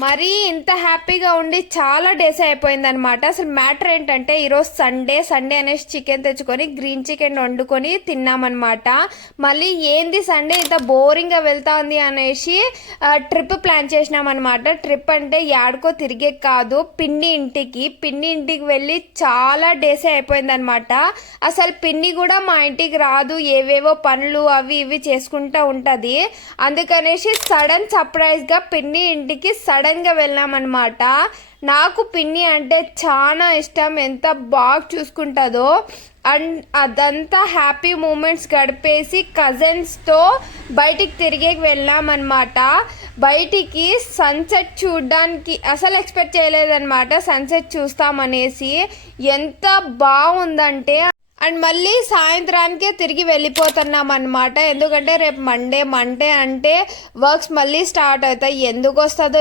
మరీ ఇంత హ్యాపీగా ఉండి చాలా డేస్ అయిపోయింది అనమాట. అసలు మ్యాటర్ ఏంటంటే ఈరోజు సండే అనేసి చికెన్ తెచ్చుకొని గ్రీన్ చికెన్ వండుకొని తిన్నామన్నమాట. మళ్ళీ ఏంది సండే ఇంత బోరింగ్గా వెళ్తా ఉంది అనేసి ట్రిప్ ప్లాన్ చేసినామన్నమాట. ట్రిప్ అంటే యాడికో తిరిగే కాదు, పిన్ని ఇంటికి వెళ్ళి చాలా డేసే అయిపోయింది అనమాట. అసలు పిన్ని కూడా మా ఇంటికి రాదు, ఏవేవో పనులు అవి ఇవి చేసుకుంటూ ఉంటుంది. అందుకనేసి సడన్ సర్ప్రైజ్గా పిన్ని ఇంటికి సడన్గా వెళ్ళామన్నమాట. నాకు పిన్ని అంటే చాలా ఇష్టం, ఎంత బాగా చూసుకుంటుందో. అండ్ అదంతా హ్యాపీ మూమెంట్స్ గడిపేసి కజిన్స్తో బయటికి తిరిగి వెళ్ళామన్నమాట. బయటికి సన్సెట్ చూడడానికి అసలు ఎక్స్పెక్ట్ చేయలేదన్నమాట, సన్సెట్ చూస్తామనేసి. ఎంత బాగుందంటే అండ్ మళ్ళీ సాయంత్రానికే తిరిగి వెళ్ళిపోతున్నాం అనమాట. ఎందుకంటే రేపు మండే అంటే వర్క్స్ మళ్ళీ స్టార్ట్ అవుతాయి. ఎందుకు వస్తుందో